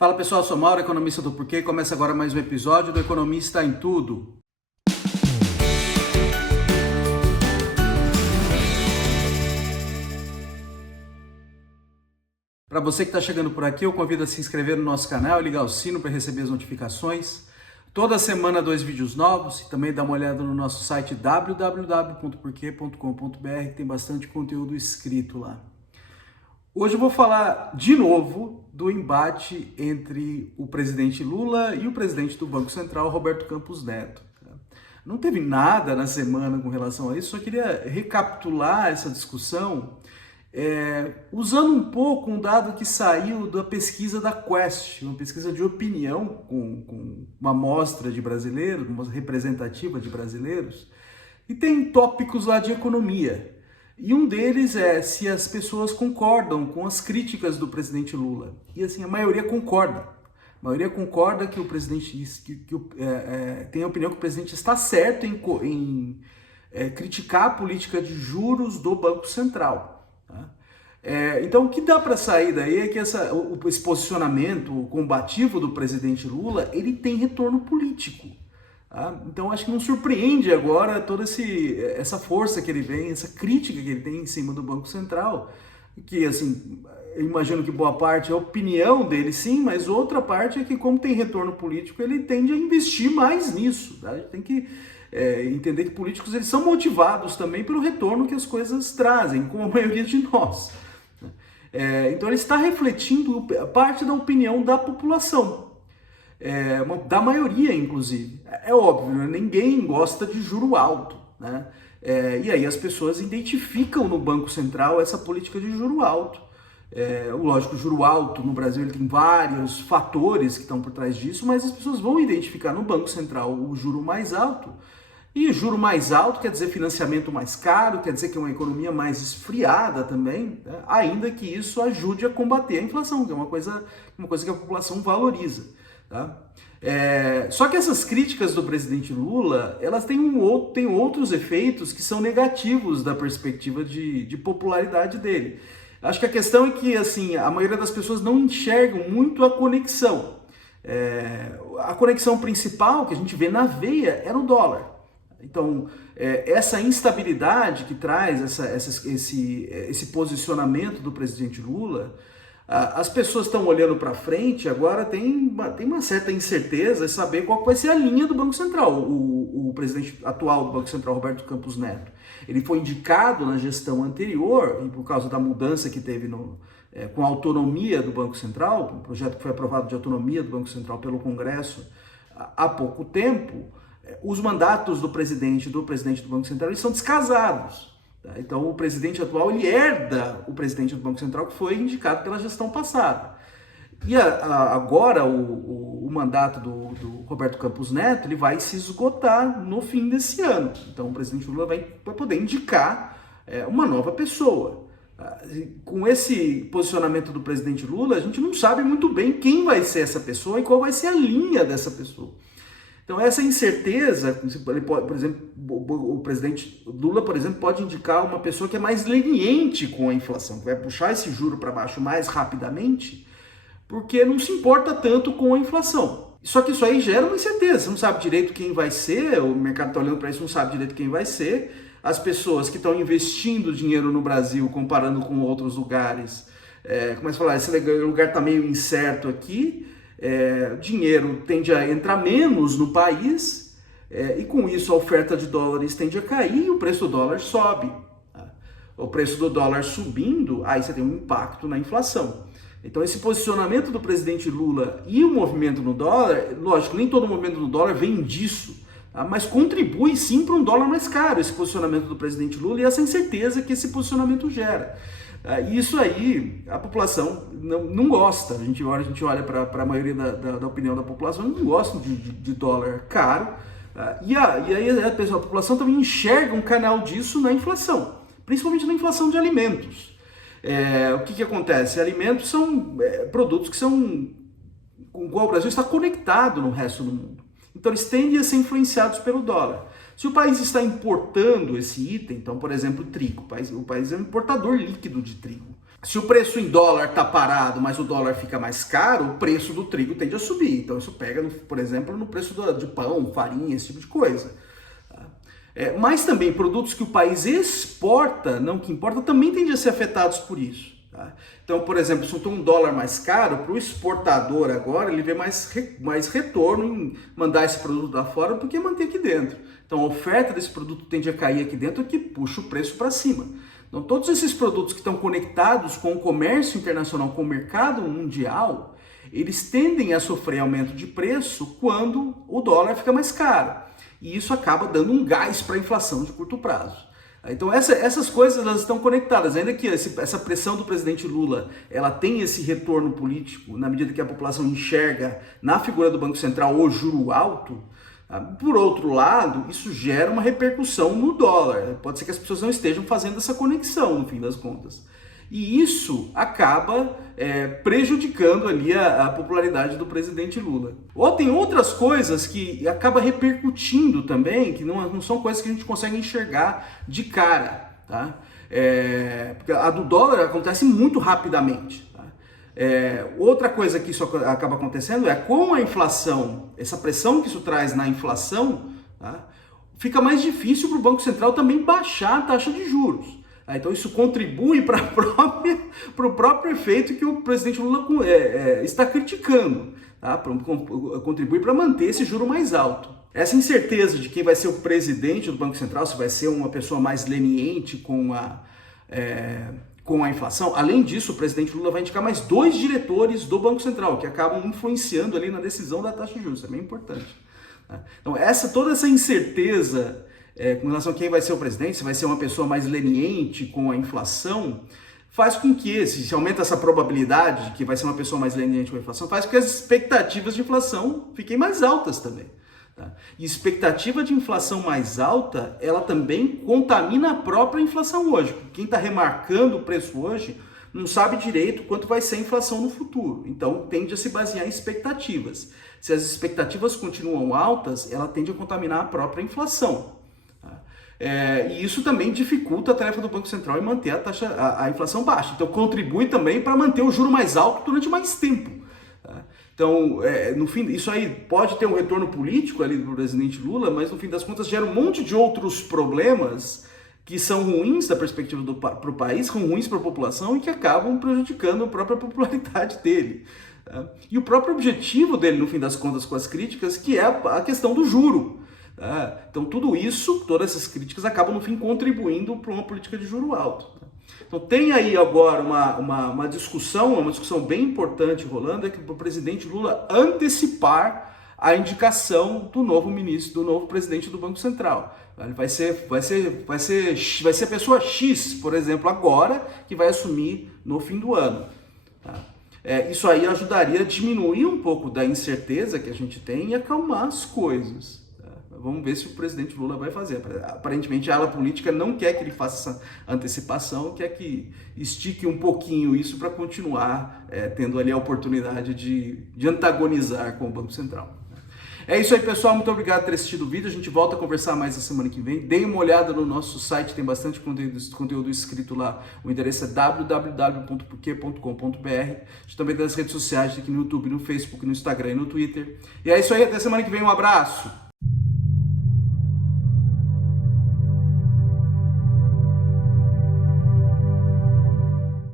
Fala pessoal, sou Mauro, economista do Porquê. Começa agora mais um episódio do Economista em Tudo. Para você que está chegando por aqui, eu convido a se inscrever no nosso canal e ligar o sino para receber as notificações. Toda semana 2 vídeos novos e também dá uma olhada no nosso site www.porquê.com.br, que tem bastante conteúdo escrito lá. Hoje eu vou falar de novo do embate entre o presidente Lula e o presidente do Banco Central, Roberto Campos Neto. Não teve nada na semana com relação a isso, só queria recapitular essa discussão usando um pouco um dado que saiu da pesquisa da Quest, uma pesquisa de opinião com uma amostra de brasileiros, uma amostra representativa de brasileiros, e tem tópicos lá de economia. E um deles é se as pessoas concordam com as críticas do presidente Lula. E assim, a maioria concorda. A maioria concorda que o presidente tem a opinião que o presidente está certo em criticar a política de juros do Banco Central. Tá? Então, o que dá para sair daí é que esse posicionamento combativo do presidente Lula, ele tem retorno político. Então acho que não surpreende agora toda essa força que ele vem, essa crítica que ele tem em cima do Banco Central, que assim, eu imagino que boa parte é a opinião dele sim, mas outra parte é que como tem retorno político, ele tende a investir mais nisso. Tá? A gente tem que entender que políticos eles são motivados também pelo retorno que as coisas trazem, como a maioria de nós. Então ele está refletindo parte da opinião da população. Da maioria, inclusive. É óbvio, né? Ninguém gosta de juro alto, né? E aí as pessoas identificam no Banco Central essa política de juro alto. Lógico, o juro alto no Brasil ele tem vários fatores que estão por trás disso, mas as pessoas vão identificar no Banco Central o juro mais alto. E juro mais alto quer dizer financiamento mais caro, quer dizer que é uma economia mais esfriada também, né? Ainda que isso ajude a combater a inflação, que é uma coisa que a população valoriza. Tá? Só que essas críticas do presidente Lula, elas têm outros efeitos que são negativos da perspectiva de popularidade dele. Acho que a questão é que assim, a maioria das pessoas não enxergam muito a conexão. A conexão principal que a gente vê na veia é no dólar. Então, essa instabilidade que traz esse posicionamento do presidente Lula, as pessoas estão olhando para frente, agora tem uma certa incerteza em saber qual vai ser a linha do Banco Central. O presidente atual do Banco Central, Roberto Campos Neto, ele foi indicado na gestão anterior, e por causa da mudança que teve com a autonomia do Banco Central, um projeto que foi aprovado de autonomia do Banco Central pelo Congresso há pouco tempo, os mandatos do presidente do Banco Central eles são descasados. Então o presidente atual ele herda o presidente do Banco Central que foi indicado pela gestão passada. E agora o mandato do Roberto Campos Neto ele vai se esgotar no fim desse ano. Então o presidente Lula vai poder indicar uma nova pessoa. Com esse posicionamento do presidente Lula, a gente não sabe muito bem quem vai ser essa pessoa e qual vai ser a linha dessa pessoa. Então essa incerteza, ele pode, por exemplo, o presidente Lula, por exemplo, pode indicar uma pessoa que é mais leniente com a inflação, que vai puxar esse juro para baixo mais rapidamente, porque não se importa tanto com a inflação. Só que isso aí gera uma incerteza, você não sabe direito quem vai ser, o mercado está olhando para isso, não sabe direito quem vai ser, as pessoas que estão investindo dinheiro no Brasil, comparando com outros lugares, começam a falar, esse lugar está meio incerto aqui, dinheiro tende a entrar menos no país e com isso a oferta de dólares tende a cair e o preço do dólar sobe. O preço do dólar subindo, aí você tem um impacto na inflação. Então esse posicionamento do presidente Lula e o movimento no dólar, lógico, nem todo movimento no dólar vem disso, tá? Mas contribui sim para um dólar mais caro esse posicionamento do presidente Lula e essa incerteza que esse posicionamento gera. Isso aí, a população não gosta. A gente olha para a maioria da opinião da população, não gosta de dólar caro. E aí a população também enxerga um canal disso na inflação, principalmente na inflação de alimentos. O que acontece? Alimentos são produtos que são com o qual o Brasil está conectado no resto do mundo. Então eles tendem a ser influenciados pelo dólar. Se o país está importando esse item, então, por exemplo, trigo, o país é um importador líquido de trigo. se o preço em dólar está parado, mas o dólar fica mais caro, o preço do trigo tende a subir. Então isso pega, por exemplo, no preço de pão, farinha, esse tipo de coisa. Mas também produtos que o país exporta, não que importa, também tendem a ser afetados por isso. Tá? Então, por exemplo, se eu tenho um dólar mais caro, para o exportador agora, ele vê mais retorno em mandar esse produto lá fora do que manter aqui dentro. Então, a oferta desse produto tende a cair aqui dentro, que puxa o preço para cima. Então, todos esses produtos que estão conectados com o comércio internacional, com o mercado mundial, eles tendem a sofrer aumento de preço quando o dólar fica mais caro. E isso acaba dando um gás para a inflação de curto prazo. Então essas coisas elas estão conectadas, ainda que essa pressão do presidente Lula ela tem esse retorno político na medida que a população enxerga na figura do Banco Central o juro alto. Por outro lado, isso gera uma repercussão no dólar. Pode ser que as pessoas não estejam fazendo essa conexão no fim das contas. E isso acaba prejudicando ali a popularidade do presidente Lula. Ou tem outras coisas que acaba repercutindo também, que não são coisas que a gente consegue enxergar de cara. Tá? Porque a do dólar acontece muito rapidamente. Tá? Outra coisa que isso acaba acontecendo é com a inflação, essa pressão que isso traz na inflação, tá? Fica mais difícil para o Banco Central também baixar a taxa de juros. Então isso contribui para o próprio efeito que o presidente Lula está criticando, tá? Contribui para manter esse juro mais alto. Essa incerteza de quem vai ser o presidente do Banco Central, se vai ser uma pessoa mais leniente com a inflação, além disso, o presidente Lula vai indicar mais 2 diretores do Banco Central, que acabam influenciando ali na decisão da taxa de juros, isso é bem importante. Tá? Então toda essa incerteza com relação a quem vai ser o presidente, se vai ser uma pessoa mais leniente com a inflação, faz com que, se aumenta essa probabilidade de que vai ser uma pessoa mais leniente com a inflação, faz com que as expectativas de inflação fiquem mais altas também. Tá? E expectativa de inflação mais alta, ela também contamina a própria inflação hoje. Quem está remarcando o preço hoje não sabe direito quanto vai ser a inflação no futuro. Então, tende a se basear em expectativas. Se as expectativas continuam altas, ela tende a contaminar a própria inflação. E isso também dificulta a tarefa do Banco Central em manter a inflação baixa. Então contribui também para manter o juro mais alto durante mais tempo. Tá? Então, no fim, isso aí pode ter um retorno político ali do presidente Lula, mas no fim das contas gera um monte de outros problemas que são ruins da perspectiva para o país, são ruins para a população e que acabam prejudicando a própria popularidade dele. Tá? E o próprio objetivo dele, no fim das contas, com as críticas, que é a questão do juro. Então tudo isso, todas essas críticas acabam no fim contribuindo para uma política de juro alto. Então tem aí agora uma discussão bem importante rolando, é que o presidente Lula antecipar a indicação do novo ministro, do novo presidente do Banco Central. Ele vai ser a pessoa X, por exemplo, agora, que vai assumir no fim do ano. Tá? Isso aí ajudaria a diminuir um pouco da incerteza que a gente tem e acalmar as coisas. Vamos ver se o presidente Lula vai fazer. Aparentemente a ala política não quer que ele faça essa antecipação, quer que estique um pouquinho isso para continuar tendo ali a oportunidade de antagonizar com o Banco Central. É isso aí, pessoal. Muito obrigado por ter assistido o vídeo. A gente volta a conversar mais na semana que vem. Deem uma olhada no nosso site, tem bastante conteúdo escrito lá. O endereço é www.porquê.com.br. A gente também tem as redes sociais aqui no YouTube, no Facebook, no Instagram e no Twitter. E é isso aí. Até semana que vem. Um abraço.